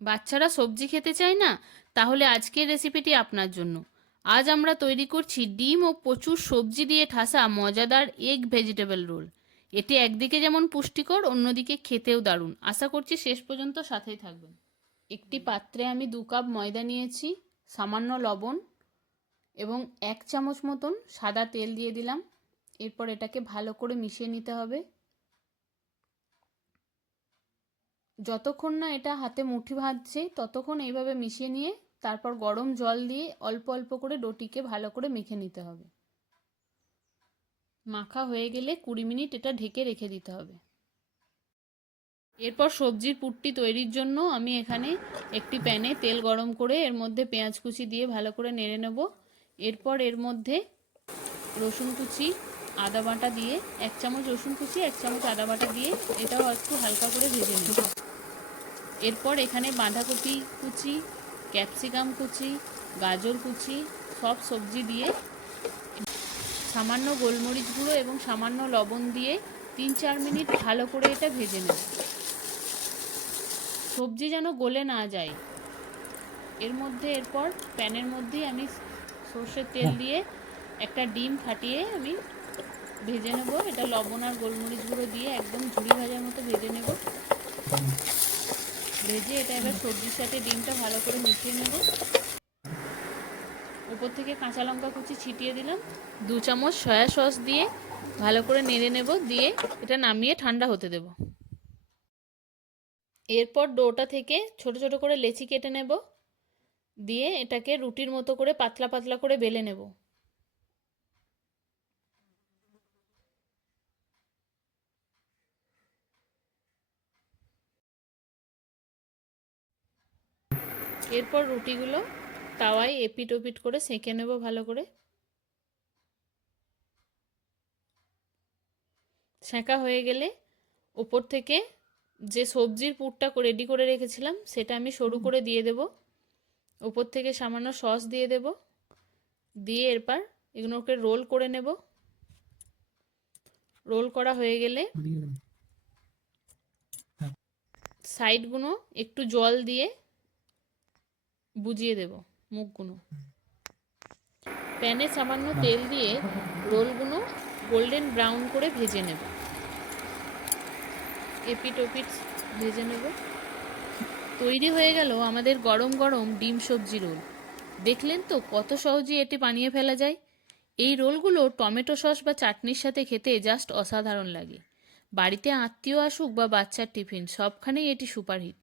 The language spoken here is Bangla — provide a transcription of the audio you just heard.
বাচ্চারা সবজি খেতে চায় না? তাহলে আজকের রেসিপিটি আপনার জন্য। আজ আমরা তৈরি করছি ডিম ও প্রচুর সবজি দিয়ে ঠাসা মজাদার এগ ভেজিটেবল রোল। এটি একদিকে যেমন পুষ্টিকর, অন্যদিকে খেতেও দারুণ। আশা করছি শেষ পর্যন্ত সাথেই থাকবেন। একটি পাত্রে আমি 2 কাপ ময়দা নিয়েছি, সামান্য লবণ এবং 1 চামচ মতন সাদা তেল দিয়ে দিলাম। এরপর এটাকে ভালো করে মিশিয়ে নিতে হবে। যতক্ষণ না এটা হাতে মুঠি বাঁধছে ততক্ষণ এইভাবে মিশিয়ে নিয়ে তারপর গরম জল দিয়ে অল্প অল্প করে ডোটিকে ভালো করে মেখে নিতে হবে। মাখা হয়ে গেলে 20 মিনিট এটা ঢেকে রেখে দিতে হবে। এরপর সবজির পুরটি তৈরির জন্য আমি এখানে একটি প্যানে তেল গরম করে এর মধ্যে পেঁয়াজ কুচি দিয়ে ভালো করে নেড়ে নেব। এরপর এর মধ্যে রসুন কুচি, আদা বাটা দিয়ে 1 চামচ রসুন কুচি, 1 চামচ আদা বাটা দিয়ে এটাও একটু হালকা করে ভেজে নেব। এরপর এখানে বাঁধাকপি কুচি, ক্যাপসিকাম কুচি, গাজর কুচি সব সবজি দিয়ে সামান্য গোলমরিচ গুঁড়ো এবং সামান্য লবণ দিয়ে 3-4 মিনিট ভালো করে এটা ভেজে নেব। সবজি যেন গলে না যায়। এর মধ্যে এরপর প্যানের মধ্যেই আমি সর্ষের তেল দিয়ে একটা ডিম ফাটিয়ে আমি ভেজে নেব। এটা লবণ আর গোলমরিচ গুঁড়ো দিয়ে একদম ঝুরি ভাজার মতো ভেজে নেব। ভেজে এটা এবার সবজির সাথে ডিমটা ভালো করে মিশিয়ে নেব। উপর থেকে কাঁচা লঙ্কা কুচি ছিটিয়ে দিলাম। 2 চামচ সয়া সস দিয়ে ভালো করে নেড়ে নেব, দিয়ে এটা নামিয়ে ঠান্ডা হতে দেব। এরপর ডোটা থেকে ছোট ছোট করে লেচি কেটে নেব, দিয়ে এটাকে রুটির মতো করে পাতলা পাতলা করে বেলে নেব। এরপর রুটিগুলো তাওয়ায় এপিট ওপিট করে সেঁকে নেব ভালো করে। সেঁকা হয়ে গেলে ওপর থেকে যে সবজির পুরটা রেডি করে রেখেছিলাম সেটা আমি সরু করে দিয়ে দেব। ওপর থেকে সামান্য সস দিয়ে দেব, দিয়ে এরপর এগুলোকে রোল করে নেব। রোল করা হয়ে গেলে সাইডগুলো একটু জল দিয়ে বুজিয়ে দেব মুখগুলো। প্যানে সামান্য তেল দিয়ে রোলগুলো গোল্ডেন ব্রাউন করে ভেজে নেব। এপিট ওপিট ভেজে নেব। তৈরি হয়ে গেল আমাদের গরম গরম ডিম সবজি রোল। দেখলেন তো কত সহজেই এটি বানিয়ে ফেলা যায়। এই রোলগুলো টমেটো সস বা চাটনির সাথে খেতে জাস্ট অসাধারণ লাগে। বাড়িতে আত্মীয় আসুক বা বাচ্চার টিফিন, সবখানেই এটি সুপারহিট।